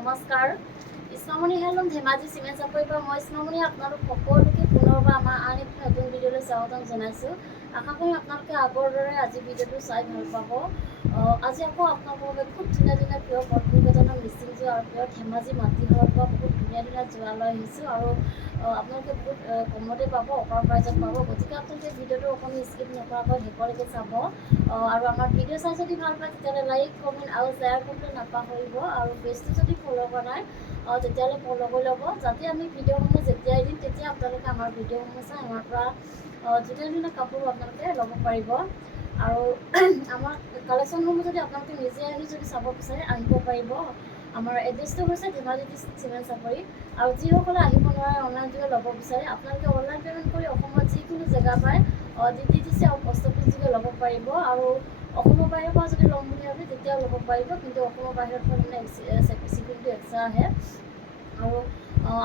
নমস্কাৰ। ইছমামণি handloom Dhemaji cement চাপৰিৰ পৰা মই ইছমামণি আপোনালোক সকলোকে পুনৰবাৰ আমাৰ আন এক নতুন ভিডিঅ'লৈ স্বাগতম জনাইছোঁ। আশা কৰিম আপোনালোকে আগৰ দৰে আজি ভিডিঅ'টো চাই ভাল পাব। আজি আকৌ আপোনালোকৰ বাবে খুব ধুনীয়া ধুনীয়া প্ৰিয় পত্নীকেইজনৰ মিচিং যোৰা আৰু প্ৰিয় ধেমাজি মাটিশালৰ পৰা বহুত ধুনীয়া ধুনীয়া যোৰা লৈ আহিছোঁ আৰু আপোনালোকে বহুত কমতে পাব, অফাৰ প্ৰাইজত পাব। গতিকে আপোনালোকে ভিডিঅ'টো অকণো স্কিপ নকৰাকৈ শেষলৈকে চাব আৰু আমাৰ ভিডিঅ' চাই যদি ভাল পায় তেতিয়াহ'লে লাইক কমেণ্ট আৰু শ্বেয়াৰ কৰিবলৈ নাপাহৰিব আৰু পেজটো যদি ফ'ল' কৰা নাই তেতিয়াহ'লে ফ'ল' কৰি ল'ব, যাতে আমি ভিডিঅ'সমূহ যেতিয়াই দিম তেতিয়া আপোনালোকে আমাৰ ভিডিঅ'সমূহ চাই আমাৰ পৰা ধুনীয়া ধুনীয়া কাপোৰ আপোনালোকে ল'ব পাৰিব। আৰু আমাৰ কালেকশ্যনসমূহ যদি আপোনালোকে নিজে আহি যদি চাব বিচাৰে আহিব পাৰিব। আমাৰ এড্ৰেছটো হৈছে ধেমাজি চিমেণ্ট চাপৰি আৰু যিসকলে আহিব নোৱাৰে অনলাইন যোগে ল'ব বিচাৰে আপোনালোকে অনলাইন পে'মেণ্ট কৰি অসমত যিকোনো জেগা পায় DTDC আৰু পষ্ট অফিচ যোগে ল'ব পাৰিব। আৰু অসমৰ বাহিৰৰ পৰা যদি ল'ম বুলি ভাবে তেতিয়াও ল'ব পাৰিব, কিন্তু অসমৰ বাহিৰত মানে চিকিউৰিটি এক্সট্ৰা আহে। আৰু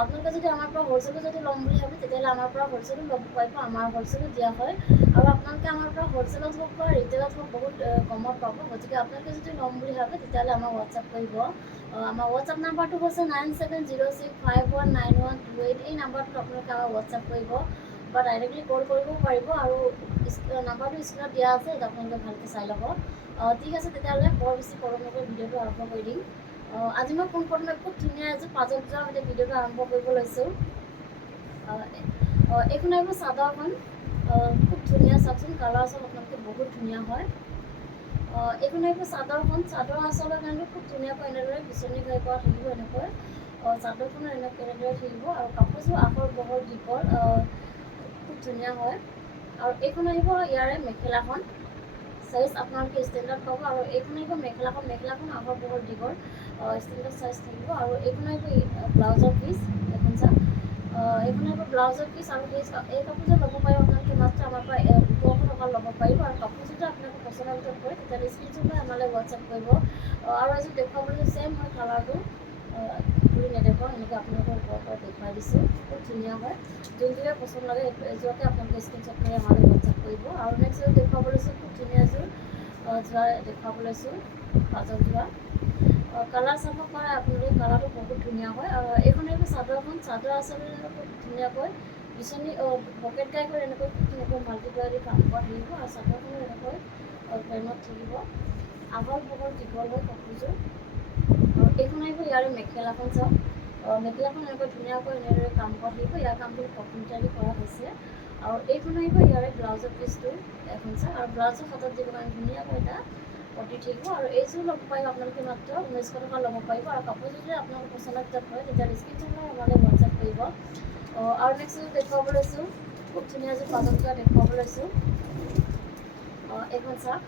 আপোনালোকে যদি আমাৰ পৰা হ'লচেলো যদি ল'ম বুলি ভাবে তেতিয়াহ'লে আমাৰ পৰা হ'লচেলো ল'ব পাৰিব, আমাৰ হ'লচেলো দিয়া হয়। আৰু আপোনালোকে আমাৰ পৰা হ'লচেলত হওক বা ৰিটেইলত হওক বহুত কমত পাব। গতিকে আপোনালোকে যদি ল'ম বুলি ভাবে তেতিয়াহ'লে আমাক হোৱাটছআপ কৰিব। আমাৰ হোৱাটছআপ নাম্বাৰটো হৈছে 9706519128। এই নাম্বাৰটোত আপোনালোকে আমাক হোৱাটছআপ কৰিব বা ডাইৰেক্টলি কল কৰিবও পাৰিব আৰু নাম্বাৰটো স্ক্ৰীণত দিয়া আছে, সেইটো আপোনালোকে ভালকৈ চাই ল'ব। ঠিক আছে, তেতিয়াহ'লে বৰ বেছি পলম নকৰি ভিডিঅ'টো আৰম্ভ কৰি দিম। আজি মই পোনপ্ৰথমে খুব ধুনীয়া এযোৰ পাজত যোৱাৰ সৈতে ভিডিঅ'টো আৰম্ভ কৰিব লৈছোঁ। এইখন আহিব চাদৰখন, খুব ধুনীয়া, চাওকচোন কালাৰ চাওক আপোনালোকে, বহুত ধুনীয়া হয়। এইখন আহিব চাদৰখন, চাদৰ আঁচলৰ কাৰণে খুব ধুনীয়াকৈ এনেদৰে বিচনী ঘাই কৰা থাকিব। এনেকৈ চাদৰখনো এনেদৰে থাকিব আৰু কাপোৰযোৰ আহল বহল দীঘল, খুব ধুনীয়া হয়। আৰু এইখন আহিব ইয়াৰে মেখেলাখন, চাইজ আপোনালোকে ষ্টেণ্ডাৰ্ড পাব। আৰু এইখন আহিব মেখেলাখন আহল বহল দীঘল, ষ্টেণ্ডাৰ্ড চাইজ থাকিব। আৰু এইখন আহিব ব্লাউজৰ পিচ, এইখন চাওক, এইখন আহিব ব্লাউজৰ পিচ। আৰু এই কাপোৰযোৰ ল'ব পাৰিব আপোনালোকে মাত্ৰ আমাৰ পৰা 1800 টকা ল'ব পাৰিব। আৰু কাপোৰযোৰ আপোনালোকে পচন্দৰ ভিতৰত কৰে তেতিয়াহ'লে স্ক্ৰীনশ্বট লৈ আমালৈ হোৱাটছআপ কৰিব। আৰু এযোৰ দেখুৱাবলৈ ছেম হয় কালাৰটো, খুলি নেদেখুৱাওঁ, এনেকৈ আপোনালোকৰ ওপৰৰ পৰা দেখুৱাই দিছোঁ, খুব ধুনীয়া হয়। যোনযোৰে পচন্দ লাগে এযোৰকে আপোনালোকে স্ক্ৰীনশ্বট কৰি আমালৈ হোৱাটছআপ কৰিব। আৰু নেক্সট এযোৰ দেখুৱাব লৈছোঁ, খুব ধুনীয়া এযোৰ যোৰা দেখুৱাব লৈছোঁ, পাজত যোৰা। কালাৰ চাব পাৰে আপোনালোকে, কালাৰটো বহুত ধুনীয়া হয়। এইখন আহিব চাদৰখন, চাদৰ আচলতে খুব ধুনীয়াকৈ বিচনী পকেট গাই কৰি এনেকৈ খুব ধুনীয়াকৈ মাল্টিপ্লাই দি কাম কৰা থাকিব। আৰু চাদৰখনো এনেকৈ প্লেনত থাকিব, আহল বহল দীঘল হয় কাপোৰযোৰ। আৰু এইখন আহিব ইয়াৰে মেখেলাখন, চাওক মেখেলাখন এনেকৈ ধুনীয়াকৈ এনেদৰে কাম কৰা থাকিব, ইয়াৰ কামবোৰ কম্পিউটাৰী কৰা হৈছে। আৰু এইখন আহিব ইয়াৰে ব্লাউজৰ পিচটো, এখন চাওক, আৰু ব্লাউজৰ হাতত দিব কাৰণে ধুনীয়াকৈ এটা পটি থাকিব। আৰু এইযোৰ ল'ব পাৰিব আপোনালোকে মাত্ৰ 1900 টকা ল'ব পাৰিব। আৰু কাপোৰযোৰ যদি আপোনালোকৰ পচন্দৰ ভিতৰত হয় তেতিয়া স্ক্ৰীনশ্বট লৈ আমালৈ হোৱাটছআপ কৰিব। আৰু নেক্সট এযোৰ দেখুৱাব লৈছোঁ, খুব ধুনীয়া এযোৰ পাজত যোৰা দেখুৱাব লৈছোঁ, এইখন চাওক।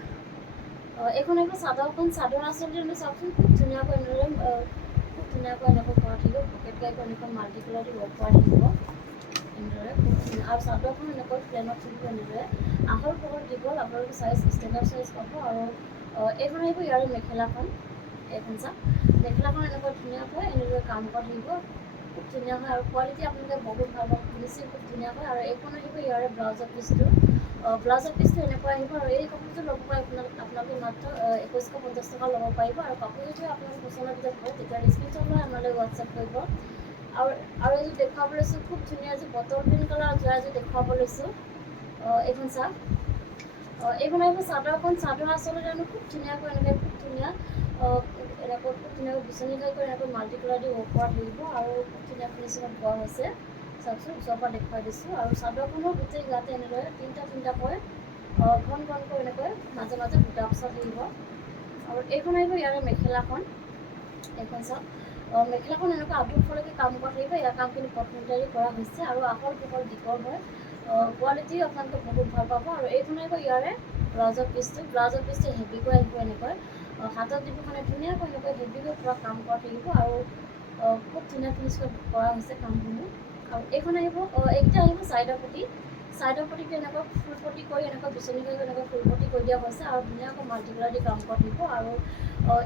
এইখন আহিব চাদৰখন, চাদৰ আঁচলটো চাওকচোন, খুব ধুনীয়াকৈ এনেদৰে এনেকৈ কৰা থাকিব, পকেট গাইকৈ এনেকৈ মাল্টি কালাৰ দি ৱৰ্ক কৰা থাকিব এনেদৰে, খুব ধুনীয়া। আৰু চাদৰখন এনেকৈ প্লেনত থাকিব, এনেদৰে আহল বহল দীঘল, আপোনালোকে চাইজ ষ্টেণ্ডাৰ্ড চাইজ পাব। আৰু এইখন আহিব ইয়াৰে মেখেলাখন, এইখন চাওক, মেখেলাখন এনেকৈ ধুনীয়াকৈ এনেদৰে কাম কৰা থাকিব, খুব ধুনীয়া হয়। আৰু কোৱালিটি আপোনালোকে বহুত ভাল পাব, ফিনিচিং খুব ধুনীয়া হয়। আৰু এইখন আহিব ইয়াৰে ব্লাউজৰ পিচটো, ব্লাউজৰ পিচটো এনেকুৱা আহিব। আৰু এই কাপোৰযোৰ ল'ব পাৰে আপোনালোকে মাত্ৰ 2150 টকা ল'ব পাৰিব। আৰু কাপোৰযোৰ যদি আপোনালোকে পচন্দৰ ভিতৰত কৰে তেতিয়াহ'লে স্ক্ৰীনশ্বট লৈ আমালৈ হোৱাটছআপ কৰিব। আৰু এযোৰ দেখুৱাব লৈছোঁ, খুব ধুনীয়া এযোৰ বটল গ্ৰীণ কালাৰ যোৰা এযোৰ দেখুৱাব লৈছোঁ, এইখন চাওক। এইখন আহিব চাদৰখন, চাদৰ আঁচলতে খুব ধুনীয়াকৈ এনেকৈ খুব ধুনীয়া এনেকৈ খুব ধুনীয়াকৈ বিচনী ঘাই কৰি এনেকৈ মাল্টি কালাৰ দি ৱৰ্ক কৰা থাকিব। আৰু খুব ধুনীয়া ফিনিচিঙত পোৱা হৈছে, চাওকচোন, ওচৰৰ পৰা দেখুৱাই দিছোঁ। আৰু চাদৰখনৰ গোটেই গাতে এনেদৰে তিনিটাকৈ ঘন ঘনকৈ এনেকৈ মাজে মাজে বুটা বচা থাকিব। আৰু এইখন আহিব ইয়াৰে মেখেলাখন, এইখন চাওক, মেখেলাখন এনেকৈ আঁঠুৰলৈকে কাম কৰা থাকিব, ইয়াৰ কামখিনি কটমিটাৰী কৰা হৈছে। আৰু আহল বহল দীঘল হয়, কোৱালিটি আপোনালোকে বহুত ভাল পাব। আৰু এইখন আহিব ইয়াৰে ব্লাউজৰ পিচটো, ব্লাউজৰ পিচটো হেভিকৈ আহিব, এনেকৈ হাতত দিব কাৰণে ধুনীয়াকৈ এনেকৈ হেভিকৈ পূৰা কাম কৰা থাকিব। আৰু খুব ধুনীয়া ফিনিচিঙত কৰা হৈছে কামসমূহ। আৰু এইখন আহিব, এইকেইটা আহিব ছাইডৰ পটি, ছাইডৰ পটিটো এনেকৈ ফুল পটি কৰি এনেকৈ বিচনী কৰি এনেকৈ ফুল পটি কৰি দিয়া হৈছে। আৰু ধুনীয়াকৈ মাল্টিকালাৰ দি কাম কৰা থাকিব। আৰু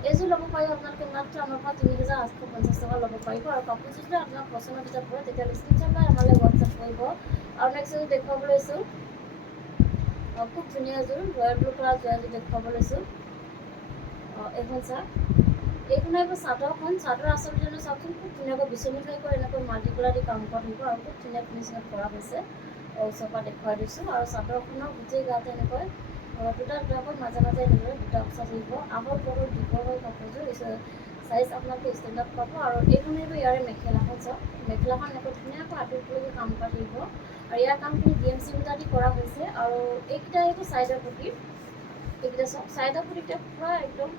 এইযোৰ ল'ব পাৰিব আপোনালোকে মাত্ৰ আমাৰ পৰা 3850 টকা ল'ব পাৰিব। আৰু কাপোৰযোৰ যদি আপোনাক পচন্দৰ ভিতৰত পৰে তেতিয়াহ'লে স্ক্ৰীনশ্বট লৈ আমালৈ হোৱাটছআপ কৰিব। আৰু নেক্সট এযোৰ দেখুৱাব লৈছোঁ, খুব ধুনীয়া এযোৰ ৰয়েল ব্লু কালাৰ যোৰা এযোৰ দেখুৱাব লৈছোঁ, এইখন চাওক। এইখন আহিব চাদৰখন চাদৰ আচলতে জানো চাওকচোন খুব ধুনীয়াকৈ বিচনী খাইকৈ এনেকৈ মাল্টি কালাৰ দি কাম কৰা থাকিব আৰু খুব ধুনীয়া ফিনিচিঙত কৰা হৈছে ওচৰৰ পৰা দেখুৱাই দিছোঁ আৰু চাদৰখনৰ গোটেই গাত এনেকৈ দুটা দুটাকৈ মাজে মাজে এনেদৰে দুটা উচা থাকিব আহল বহল দীঘল হৈ কাপোৰযোৰ চাইজ আপোনালোকে ষ্টেণ্ডাৰ্ড পাব আৰু এইখন আহিব ইয়াৰে মেখেলাখন চাওক মেখেলাখন এনেকৈ ধুনীয়াকৈ আঁতৰলৈকে কাম কৰা থাকিব আৰু ইয়াৰ কামখিনি DMC সূতা দি কৰা হৈছে আৰু এইকেইটা আহিব চাইডৰ পটি এইকেইটা চাওক চাইডৰ পটিকেইটা পূৰা একদম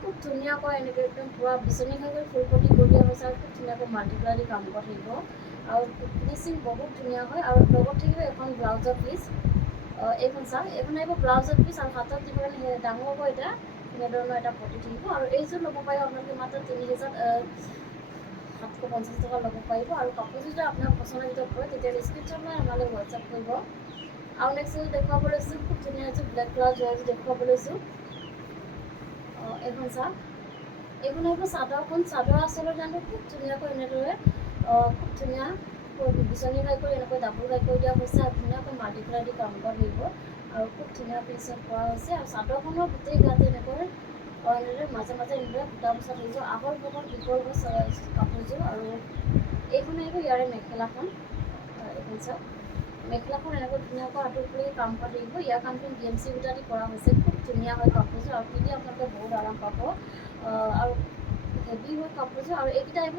খুব ধুনীয়াকৈ এনেকৈ একদম পূৰা বিচনী খাই ফুল পটি কৰি দিয়া হৈছে আৰু খুব ধুনীয়াকৈ মাল্টিপ্লাই দি কাম কৰা থাকিব আৰু ফিনিচিং বহুত ধুনীয়া হয় আৰু লগত থাকিব এখন ব্লাউজৰ পিচ এইখন চাওক এইখন আহিব ব্লাউজৰ পিচ আৰু হাতত দিব কাৰণে ডাঙৰকৈ এটা এনেধৰণৰ এটা পটি থাকিব আৰু এইযোৰ ল'ব পাৰিব আপোনালোকে মাত্ৰ ৩,৭৫০ টকা ল'ব পাৰিব আৰু কাপোৰযোৰ যদি আপোনাৰ পচন্দৰ ভিতৰত পৰে তেতিয়া স্ক্ৰীনশ্বট লৈ আমালৈ হোৱাটছআপ কৰিব আৰু নেক্সট দেখুৱাব লৈছোঁ খুব ধুনীয়া এযোৰ ব্লেক কালাৰ যোৱাযোৰ দেখুৱাব লৈছোঁ এইখন চাওক এইখন আহিব চাদৰখন চাদৰ আচলতে জানো খুব ধুনীয়াকৈ এনেদৰে খুব ধুনীয়া বিচনী ঘাই কৰি এনেকৈ ডাবুল ঘাই কৰি দিয়া হৈছে আৰু ধুনীয়াকৈ মাল্টি কালাৰ দি কাম কৰা থাকিব আৰু খুব ধুনীয়া ফিনিচিং কৰা হৈছে আৰু চাদৰখনৰ গোটেই গাতে এনেকৈ এনেদৰে মাজে মাজে এনেদৰে বুটা বচা থাকিব আহল বহল দীঘল কাপোৰযোৰ আৰু এইখন আহিব ইয়াৰে মেখেলাখন এইখন চাওক মেখেলাখন এনেকৈ ধুনীয়াকৈ আঁতৰলৈকে কাম কৰা থাকিব ইয়াৰ কামখিনি DMC সূতা দি কৰা হৈছে খুব ধুনীয়া হয় কাপোৰযোৰ আৰু পিন্ধি আপোনালোকে বহুত আৰাম পাব আৰু হেভি হয় কাপোৰযোৰ আৰু এইকেইটা আহিব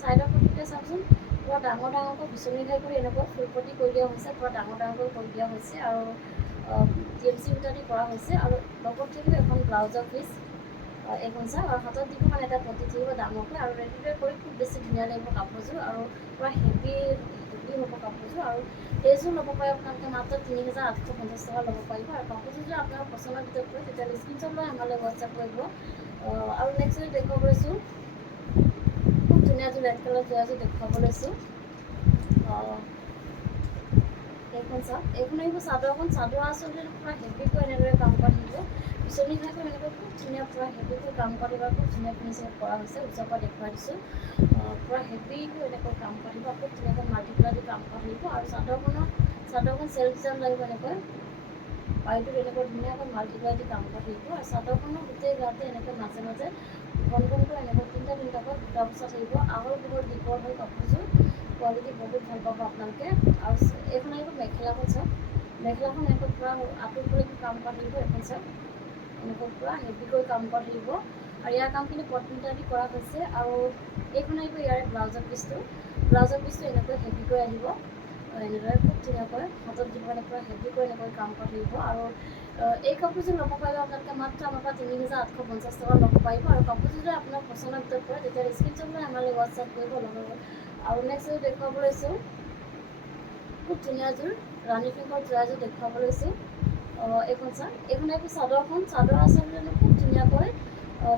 চাইডৰ পটিতে চাওকচোন পূৰা ডাঙৰ ডাঙৰকৈ বিচনী ঘাই কৰি এনেকৈ ফুল পটি কৰি দিয়া হৈছে পূৰা ডাঙৰ ডাঙৰকৈ কৰি দিয়া হৈছে আৰু DMC সূতা দি কৰা হৈছে আৰু লগত থাকিব এখন ব্লাউজৰ পিচ এইখন চাওক আৰু হাতত দিব মানে এটা পটি থাকিব ডাঙৰকৈ আৰু ৰেডিমেড কৰি খুব বেছি ধুনীয়া লাগিব কাপোৰযোৰ আৰু পূৰা হেভি হ'ব কাপোৰযোৰ আৰু এইযোৰ ল'ব পাৰিব আপোনালোকে মাত্ৰ ৩,৮৫০ টকা ল'ব পাৰিব আৰু কাপোৰযোৰ যদি আপোনাৰ পচন্দৰ ভিতৰত পৰে তেতিয়াহ'লে স্ক্ৰীনশ্বট লৈ আমালৈ হোৱাটছআপ কৰিব আৰু নেক্সট দেখুৱাব লৈছোঁ খুব ধুনীয়া এযোৰ ৰেড কালাৰ যোৱাযোৰ দেখুৱাব লৈছোঁ এইখন চাওক এইখন আহিব চাদৰখন চাদৰ আচলতে পূৰা হেভিকৈ এনেদৰে কাম কৰা থাকিব বিচনী ঘাইকৈ এনেকৈ খুব ধুনীয়া পূৰা হেভিকৈ কাম কৰা থাকিব খুব ধুনীয়া ফিনিচিঙত কৰা হৈছে ওচৰৰ পৰা দেখুৱাই দিছোঁ পূৰা হেভিকৈ এনেকৈ কাম কৰা থাকিব খুব ধুনীয়াকৈ মাল্টি কালাৰ দি কাম কৰা থাকিব আৰু চাদৰখন চেল্ফ ডিজাইন লাগিব এনেকৈ পাৰিটোত এনেকৈ ধুনীয়াকৈ মাল্টি কালাৰ দি কাম কৰা থাকিব আৰু চাদৰখনৰ গোটেই গাতে এনেকৈ মাজে মাজে ঘন ঘনকৈ এনেকৈ তিনিটাকৈ দুটা বচা থাকিব আহল বহল দীঘল হৈ কাপোৰযোৰ কোৱালিটি বহুত ভাল পাব আপোনালোকে আৰু এইখন আহিব মেখেলাখন চাওক মেখেলাখন এনেকৈ পূৰা আঁতৰলৈকে কাম কৰা থাকিব এইখন চাওক এনেকৈ পূৰা হেভিকৈ কাম কৰা থাকিব আৰু ইয়াৰ কামখিনি পটমিটা দি কৰা হৈছে আৰু এইখন আহিব ইয়াৰে ব্লাউজৰ পিচটো এনেকৈ হেভিকৈ আহিব এনেদৰে খুব ধুনীয়াকৈ হাতত দিব কাৰণে পূৰা হেভিকৈ এনেকৈ কাম কৰা থাকিব আৰু এই কাপোৰযোৰ ল'ব পাৰিব আপোনালোকে মাত্ৰ আমাৰ পৰা ৩,৮৫০ টকা ল'ব পাৰিব আৰু কাপোৰযোৰ যদি আপোনাৰ পচন্দৰ ভিতৰত পৰে তেতিয়া স্ক্ৰীনশ্বট লৈ আমালৈ হোৱাটছআপ কৰিব ল'ব আৰু নেক্সট দেখুৱাব লৈছোঁ খুব ধুনীয়া এযোৰ ৰাণী পিংকৰ যোৰাযোৰ দেখুৱাব লৈছোঁ এইখন চাওক এইখন আহিব চাদৰখন চাদৰ আচলতে খুব ধুনীয়াকৈ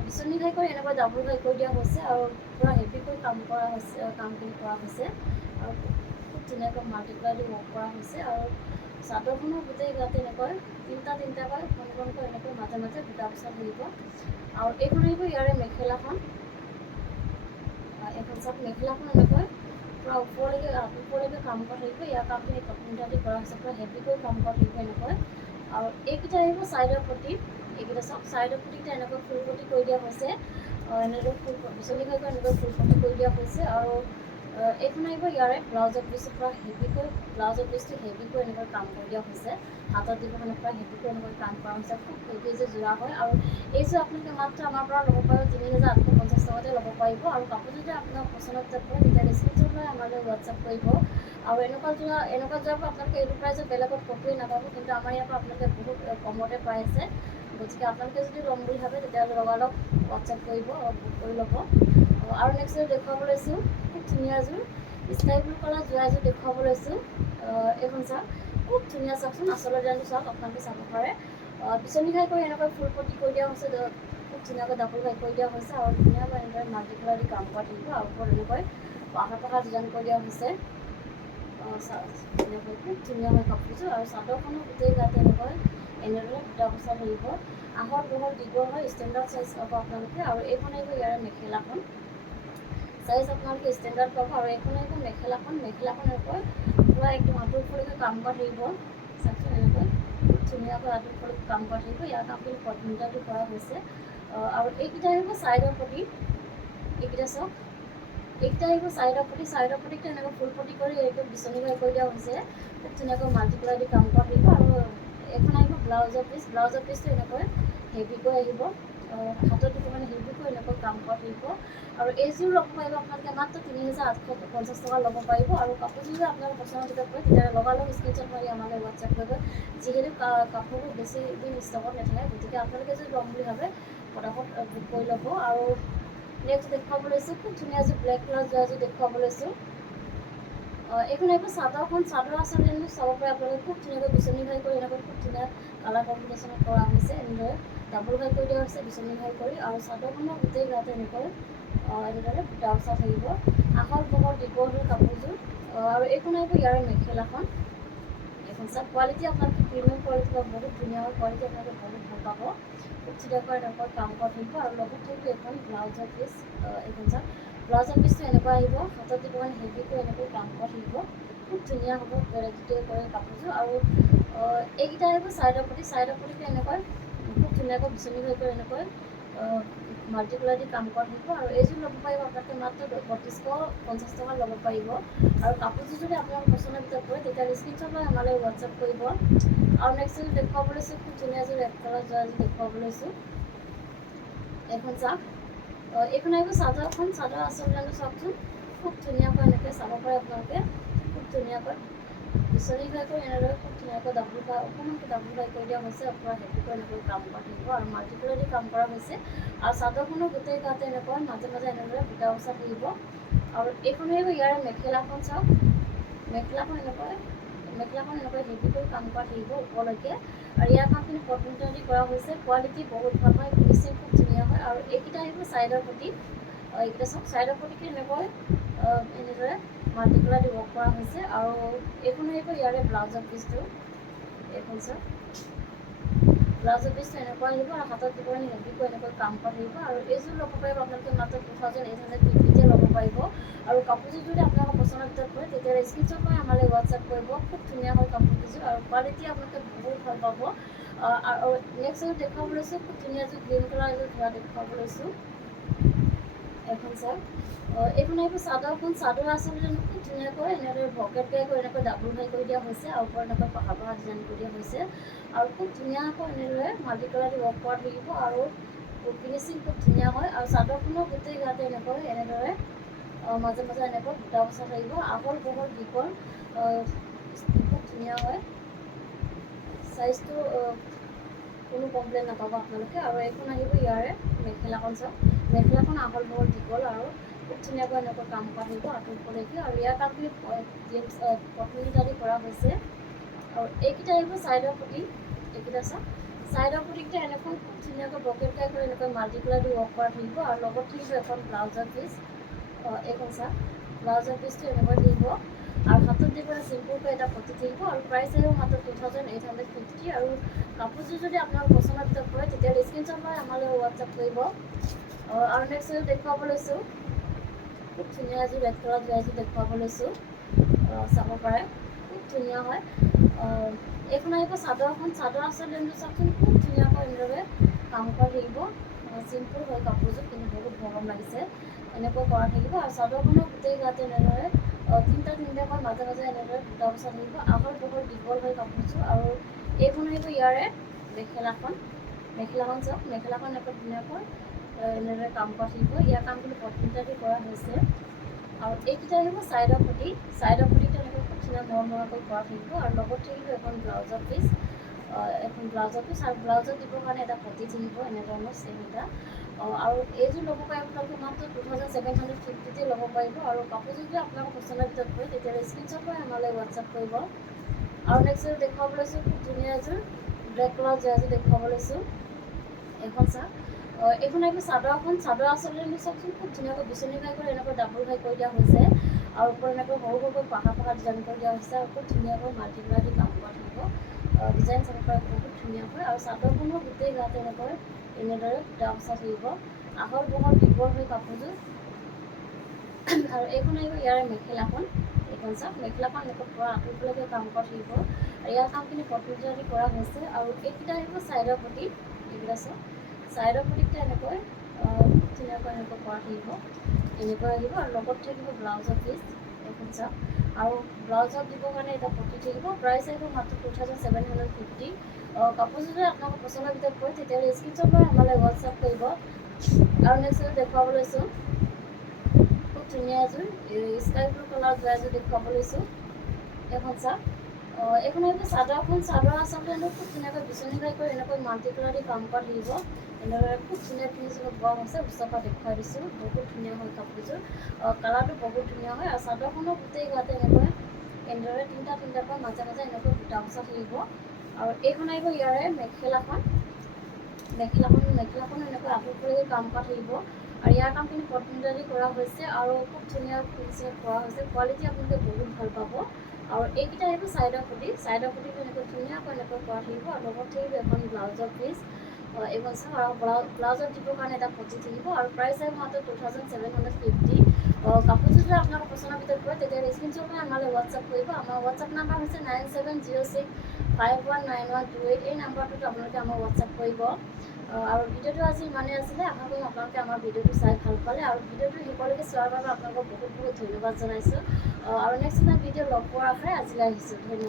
বিচনী ঘাই কৰি এনেকৈ ডাবুল ঘাই কৰি দিয়া হৈছে আৰু পূৰা হেভিকৈ কামখিনি কৰা হৈছে আৰু খুব ধুনীয়াকৈ মাল্টিপ্লাই দি ৱৰ্ক কৰা হৈছে আৰু চাদৰখনৰ গোটেই গাতে এনেকৈ তিনিটাকৈ ঘন ঘনকৈ এনেকৈ মাজে মাজে বুটা বচা থাকিব আৰু এইখন আহিব ইয়াৰে মেখেলাখন এইখন চাওক মেখেলাখন এনেকৈ পূৰা ওপৰলৈকে কাম কৰা থাকিব ইয়াৰ কামখিনি পটমিটা দি কৰা হৈছে পূৰা হেভিকৈ কাম কৰা থাকিব এনেকৈ আৰু এইকেইটা আহিব চাইডৰ পটি এইকেইটা চাওক চাইডৰ পটিকেইটা এনেকৈ ফুল পটি কৰি দিয়া হৈছে এনেদৰে বিচনী ঘাইকৈ এনেকৈ ফুল পটি কৰি দিয়া হৈছে আৰু এইখন আহিব ইয়াৰে ব্লাউজৰ পিচটো পূৰা হেভিকৈ ব্লাউজৰ পিচটো হেভিকৈ এনেকৈ কাম কৰি দিয়া হৈছে হাতত দিব মানে পূৰা হেভিকৈ এনেকৈ কাম কৰা হৈছে খুব হেভি এযোৰ যোৰা হয় আৰু এইযোৰ আপোনালোকে মাত্ৰ আমাৰ পৰা ল'ব পাৰিব ৩,৮৫০ টকাতে ল'ব পাৰিব আৰু কাপোৰযোৰ যদি আপোনাৰ পচন্দৰ ভিতৰত পৰে তেতিয়া স্ক্ৰীনশ্বট লৈ আমালৈ হোৱাটছআপ কৰিব আৰু এনেকুৱা যোৰাবোৰ আপোনালোকে এইটো প্ৰাইজত বেলেগত ক'তোৱেই নাপাব কিন্তু আমাৰ ইয়াৰ পৰা আপোনালোকে বহুত কমতে পাই আছে গতিকে আপোনালোকে যদি ল'ম বুলি ভাবে তেতিয়াহ'লে লগালগ হোৱাটছআপ কৰিব বুক কৰি ল'ব আৰু নেক্সট দেখুৱাব লৈছোঁ খুব ধুনীয়া এযোৰ স্কাই ব্লু কালাৰ যোৰা এযোৰ দেখুৱাব লৈছোঁ এইখন চাওক খুব ধুনীয়া চাওকচোন আচলৰ ডিজাইনটো চাওক আপোনালোকে চাব পাৰে বিচনী ঘাই কৰি এনেকৈ ফুল পটি কৰি দিয়া হৈছে খুব ধুনীয়াকৈ ডাবুল ঘাই কৰি দিয়া হৈছে আৰু ধুনীয়াকৈ এনেদৰে মাল্টি কালাৰ দি কাম কৰা থাকিব আৰু ওপৰত এনেকৈ পাহাৰ ডিজাইন কৰি দিয়া হৈছে এনেকৈ খুব ধুনীয়া হয় কাপোৰযোৰ আৰু চাদৰখনো গোটেই গাতে এনেকৈ এনেদৰে বুটা বচা থাকিব আহল বহল দীঘল হয় ষ্টেণ্ডাৰ্ড চাইজ পাব আপোনালোকে আৰু এইখন আহিব ইয়াৰে মেখেলাখন চাইজ আপোনালোকে ষ্টেণ্ডাৰ্ড পাব আৰু এইখন আহিব মেখেলাখন এনেকৈ পূৰা একদম আঁতৰলৈকে কাম কৰা থাকিব চাওকচোন এনেকৈ খুব ধুনীয়াকৈ আঁতৰলৈকে কাম কৰা থাকিব ইয়াৰ কামখিনি পটমিটা দি কৰা হৈছে আৰু এইকেইটা আহিব ছাইডৰ পটি, এইকেইটা চাওক, এইকেইটা আহিব ছাইডৰ পটি, ছাইডৰ পটিটো এনেকৈ ফুল পটি কৰি এইটো বিচনী ভাই কৰি দিয়া হৈছে, খুব ধুনীয়াকৈ মাল্টিপ্লাই দি কাম কৰা থাকিব। আৰু এখন আহিব ব্লাউজৰ পিচ, ব্লাউজৰ পিচটো এনেকৈ হেভিকৈ আহিব, হাতত দিব মানে হেভিকৈ এনেকৈ কাম কৰা থাকিব। আৰু এইযোৰ ল'ব পাৰিব আপোনালোকে মাত্ৰ ৩,৮৫০ টকা ল'ব পাৰিব। আৰু কাপোৰযোৰ যদি আপোনালোকৰ পচন্দৰ ভিতৰত পৰে তেতিয়া লগালগ স্ক্ৰীনশ্বট মাৰি আমালৈ হোৱাটছএপ কৰিব, যিহেতু কাপোৰবোৰ বেছি দিন ষ্টকত নাথাকে, গতিকে আপোনালোকে যদি ল'ম বুলি ভাবে ফটাফট বুক কৰি ল'ব। আৰু নেক্সট দেখুৱাব লৈছোঁ, খুব ধুনীয়া এযোৰ ব্লেক কালাৰ যোৱা এযোৰ দেখুৱাব লৈছোঁ। এইখন আহিব চাদৰখন, চাদৰ আচলতে চাব পাৰে আপোনালোকে, খুব ধুনীয়াকৈ বিচনী ভাই কৰি এনেকৈ খুব ধুনীয়া কালাৰ কম্বিনেশ্যনত কৰা হৈছে, এনেদৰে ডাবল ভাই কৰি দিয়া হৈছে বিচনী ভাই কৰি। আৰু চাদৰখনৰ গোটেই গাতে এনেকৈ এনেদৰে বুটা বচা থাকিব, আহল বহল দীঘল হ'ল কাপোৰযোৰ। আৰু এইখন আহিব ইয়াৰে মেখেলাখন, এখন চাওক, কোৱালিটি আপোনালোকে প্ৰিমিয়াম কোৱালিটি পাব, বহুত ধুনীয়া হয় কোৱালিটি, আপোনালোকে বহুত ভাল পাব, খুব ধুনীয়াকৈ এনেকৈ কাম কৰা থাকিব। আৰু লগত থাকিব এখন ব্লাউজৰ পিচ, এইখন চাওক, ব্লাউজৰ পিচটো এনেকুৱা আহিব, হাতত দিব মানে হেভিকৈ এনেকৈ কাম কৰা থাকিব, খুব ধুনীয়া হ'ব ভেৰাইটিকৈ কৰে কাপোৰযোৰ। আৰু এইকেইটা আহিব ছাইডৰ পটি, ছাইডৰ পটিটো এনেকৈ খুব ধুনীয়াকৈ বিচনী ভাই কৰি এনেকৈ মাল্টিপ্লাই দি কাম কৰা থাকিব। আৰু এইযোৰ ল'ব পাৰিব আপোনালোকে মাত্ৰ ৩২৫০ টকা ল'ব পাৰিব। আৰু কাপোৰযোৰ যদি আপোনালোকৰ পচন্দৰ ভিতৰত পৰে তেতিয়া স্ক্ৰীনশ্বট লৈ আমালৈ হোৱাটছএপ কৰিব। আৰু নেক্সট এযোৰ দেখুৱাব লৈছোঁ, খুব ধুনীয়া এযোৰ ৰেড কালাৰ যোৱা এযোৰ দেখুৱাব লৈছোঁ, এইখন চাওক, এইখন আহিব চাদৰখন, চাদৰ আচলতে চাওকচোন, খুব ধুনীয়াকৈ এনেকৈ চাব পাৰে আপোনালোকে, খুব ধুনীয়াকৈ বিচনী ভাই কৰি এনেদৰে খুব ধুনীয়াকৈ অকণমানকৈ ডাবল ভাই কৰি দিয়া হৈছে, পূৰা হেভিকৈ এনেকৈ কাম কৰা থাকিব। আৰু মাল্টিপ্লাই দি কাম কৰা হৈছে। আৰু চাদৰখনৰ গোটেই গাতে এনেকৈ মাজে মাজে এনেদৰে বুটা বচা থাকিব। আৰু এইখন আহিব ইয়াৰে মেখেলাখন, চাওক, মেখেলাখন এনেকৈ হেভিকৈ কাম কৰা থাকিব ওপৰলৈকে। আৰু ইয়াৰ কামখিনি কটন দি কৰা হৈছে, কোৱালিটি বহুত ভাল হয়, ফিনিচিং খুব ধুনীয়া হয়। আৰু এইকেইটা আহিব ছাইডৰ পটি, এইকেইটা চাওক, ছাইডৰ পটিটো এনেকৈ এনেদৰে মাল্টিপ্লাই দি ৱৰ্ক কৰা হৈছে। আৰু এইখন আহিব ইয়াৰে ব্লাউজৰ পিচটো, এইখন চাওক, ব্লাউজৰ পিচটো এনেকুৱা আহিব, আৰু হাতত দিব হেভিকৈ এনেকৈ কাম কৰা থাকিব। আৰু এইযোৰ ল'ব পাৰিব আপোনালোকে মাত্ৰ 2850 ল'ব পাৰিব। আৰু কাপোৰযোৰ যদি আপোনালোকৰ পচন্দৰ ভিতৰত পৰে তেতিয়াহ'লে স্ক্ৰীনশ্বট কৰি আমালৈ হোৱাটছএপ কৰিব, খুব ধুনীয়া হয় কাপোৰযোৰ, আৰু কোৱালিটি আপোনালোকে বহুত ভাল পাব। আৰু নেক্সট এযোৰ দেখুৱাব লৈছোঁ, খুব ধুনীয়া এযোৰ গ্ৰীণ কালাৰ এযোৰ ধোৱা দেখুৱাব লৈছোঁ, এখন চাওক, এইখন আহিব চাদৰখন, চাদৰ আচলতে খুব ধুনীয়াকৈ এনেদৰে পকেট গাই কৰি এনেকৈ ডাবল ভাই কৰি দিয়া হৈছে, আৰু ওপৰত এনেকৈ পাহাৰ পাহাৰ ডিজাইন কৰি দিয়া হৈছে। আৰু খুব ধুনীয়াকৈ এনেদৰে মাল্টি কালাৰ দি ৱৰ্ক কৰা থাকিব, আৰু ফিনিচিং খুব ধুনীয়া হয়। আৰু চাদৰখনৰ গোটেই গাতে এনেদৰে মাজে মাজে এনেকৈ বুটা বচা থাকিব, আহল বহল দীঘল, খুব ধুনীয়া হয়, চাইজটো কোনো কমপ্লেইন নাপাব আপোনালোকে। আৰু এইখন আহিব ইয়াৰে মেখেলাখন, চাওক, মেখেলাখন আহল বহল দীঘল, আৰু খুব ধুনীয়াকৈ এনেকৈ কাম কৰা থাকিব আঁঠুৰ ওপৰলৈকে। আৰু ইয়াৰ কামখিনি কটন দি কৰা হৈছে। আৰু এইকেইটা আহিব ছাইডৰ পটি, এইকেইটা চাওক, ছাইডৰ পটিকেইটা এনেকৈ খুব ধুনীয়াকৈ পকেট গাই কৰি এনেকৈ মাল্টিপ্লাই দি ৱৰ্ক কৰা থাকিব। আৰু লগত থাকিব এখন ব্লাউজৰ পিচ, এইখন চাওক, ব্লাউজৰ পিচটো এনেকৈ থাকিব, আৰু হাতত দিব চিম্পুলকৈ এটা পটি থাকিব। আৰু প্ৰাইচ আহিব মাত্ৰ 2850। আৰু কাপোৰযোৰ যদি আপোনালোকৰ পচন্দৰ ভিতৰত পৰে তেতিয়াহ'লে স্ক্ৰীনশ্বট লৈ আমালৈ হোৱাটছএপ কৰিব। আৰু নেক্সট এযোৰ দেখুৱাব লৈছোঁ, খুব ধুনীয়া এযোৰ ৰেড কালাৰ যোৱা এযোৰ দেখুৱাব লৈছোঁ, চাব পাৰে, খুব ধুনীয়া হয়। এইখন আহিব চাদৰখন, চাদৰ আচলতে চাওকচোন, খুব ধুনীয়াকৈ এনেদৰে কাম কৰা থাকিব, চিম্পুল হয় কাপোৰযোৰ, কিন্তু বহুত গৰম লাগিছে, এনেকৈ কৰা থাকিব। আৰু চাদৰখনৰ গোটেই গাতে এনেদৰে তিনিটাকৈ মাজে মাজে এনেদৰে বুটা বচা থাকিব, আহল বহল দীঘল হয় কাপোৰযোৰ। আৰু এইখন আহিব ইয়াৰে মেখেলাখন, মেখেলাখন চাওক, মেখেলাখন এনেকৈ ধুনীয়াকৈ এনেদৰে কাম কৰা থাকিব, ইয়াৰ কামখিনি কটন দি কৰা হৈছে। আৰু এইকেইটা আহিব ছাইডৰ পটি, ছাইডৰ পটিটো এনেকৈ খুব ধুনীয়া মৰমৰাকৈ কৰা থাকিব। আৰু লগত থাকিব এখন ব্লাউজৰ পিচ, আৰু ব্লাউজত দিবৰ কাৰণে এটা পটি থাকিব এনেধৰণৰ চেম এটা। আৰু এইযোৰ ল'ব পাৰিব আপোনালোকে মাত্ৰ 2750 ল'ব পাৰিব। আৰু কাপোৰযোৰ যদি আপোনালোকৰ পচন্দৰ ভিতৰত পৰে তেতিয়াহ'লে স্ক্ৰীনশ্বট কৰি আমালৈ হোৱাটছএপ কৰিব। আৰু নেক্সট এযোৰ দেখুৱাব লৈছোঁ, খুব ধুনীয়া এযোৰ ব্লেক কালাৰ যোৱা এযোৰ দেখুৱাব লৈছোঁ, এইখন চাওক, এইখন আহিব চাদৰখন, চাদৰ আচলতে চাওকচোন, খুব ধুনীয়াকৈ বিচনী ভাই কৰি এনেকৈ ডাবল ভাই কৰি দিয়া হৈছে, আৰু ওপৰত এনেকৈ সৰু সৰুকৈ পাহাৰ পাহাৰ ডিজাইন কৰি দিয়া হৈছে, আৰু খুব ধুনীয়াকৈ মাল্টিপ্লাই দি কাম কৰা থাকিব, ডিজাইন চাব পাৰে বহুত ধুনীয়া হয়। আৰু চাদৰখনৰ গোটেই গাতে এনেদৰে বুটা বচা থাকিব, আহল বহল দীঘল হয় কাপোৰযোৰ। আৰু এইখন আহিব ইয়াৰে মেখেলাখন, এইখন চাওক, মেখেলাখন এনেকৈ পূৰা আঁঠুৰলৈকে কাম কৰা থাকিব, আৰু ইয়াৰ কামখিনি কটন দি কৰা হৈছে। আৰু এইকেইটা আহিব ছাইডৰ পটি, এইকেইটা চাওক, চাইডৰ পটিটা এনেকৈ ধুনীয়াকৈ এনেকৈ কৰা থাকিব, এনেকৈ আহিব আৰু লগত থাকিব ব্লাউজৰ পিচ এখন চাওক। আৰু ব্লাউজত দিবৰ কাৰণে এটা পটি থাকিব, প্ৰাইচ আহিব মাত্ৰ 2750। কাপোৰযোৰ যদি আপোনালোকৰ পচন্দৰ ভিতৰত পৰে তেতিয়াহ'লে স্ক্ৰীনশ্বট লৈ আমালৈ হোৱাটছআপ কৰিব। আৰু নেক্সট দেখুৱাব লৈছোঁ খুব ধুনীয়া এযোৰ স্কাই ব্লু কালাৰ যোৱা এযোৰ দেখুৱাব লৈছোঁ। এখন চাওক, এইখন আহিব চাদৰখন। চাদৰ আচলতে খুব ধুনীয়াকৈ বিচনী ঘাই কৰি এনেকৈ মাল্টি কালাৰ দি কাম কৰা থাকিব। এনেদৰে খুব ধুনীয়া ফিনিচিঙত বোৱা হৈছে, ওচৰৰ পৰা দেখুৱাই দিছোঁ। বহুত ধুনীয়া হয় কাপোৰযোৰ, কালাৰটো বহুত ধুনীয়া হয়। আৰু চাদৰখনৰ গোটেই গাতে এনেকৈ এনেদৰে তিনিটাকৈ মাজে মাজে এনেকৈ বুটা বচা থাকিব। আৰু এইখন আহিব ইয়াৰে মেখেলাখন এনেকৈ আঁঠু কৰি কাম কৰা থাকিব। আৰু ইয়াৰ কামখিনি পদ্মিনী দি কৰা হৈছে আৰু খুব ধুনীয়া ফিনিচিঙত কৰা হৈছে। কোৱালিটি আপোনালোকে বহুত ভাল পাব। আৰু এইকেইটা আহিব চাইডৰ পটিটো এনেকৈ ধুনীয়াকৈ এনেকৈ কৰা থাকিব। আৰু লগত থাকিব এখন ব্লাউজৰ পিচ, এইখন চাওক। আৰু ব্লাউজত দিবৰ কাৰণে এটা পটি থাকিব। আৰু প্ৰাইচ আহিব মাত্ৰ 2750। কাপোৰযোৰ যদি আপোনালোকৰ পচন্দৰ ভিতৰত পৰে তেতিয়াহ'লে স্ক্ৰীনশ্বট লৈ আমালৈ হোৱাটছআপ কৰিব। আমাৰ হোৱাটছআপ নাম্বাৰ হৈছে 9706519128। এই নাম্বাৰটোত আপোনালোকে আমাক হোৱাটছআপ কৰিব। আৰু ভিডিঅ'টো আজি ইমানেই আছিলে। আশা কৰিম আপোনালোকে আমাৰ ভিডিঅ'টো চাই ভাল পালে। আৰু ভিডিঅ'টো শেষলৈকে চোৱাৰ বাবে আপোনালোকক বহুত বহুত ধন্যবাদ জনাইছোঁ। আৰু নেক্সট এটা ভিডিঅ' লগ পোৱাৰ আশাৰে আজিলৈ আহিছোঁ। ধন্যবাদ।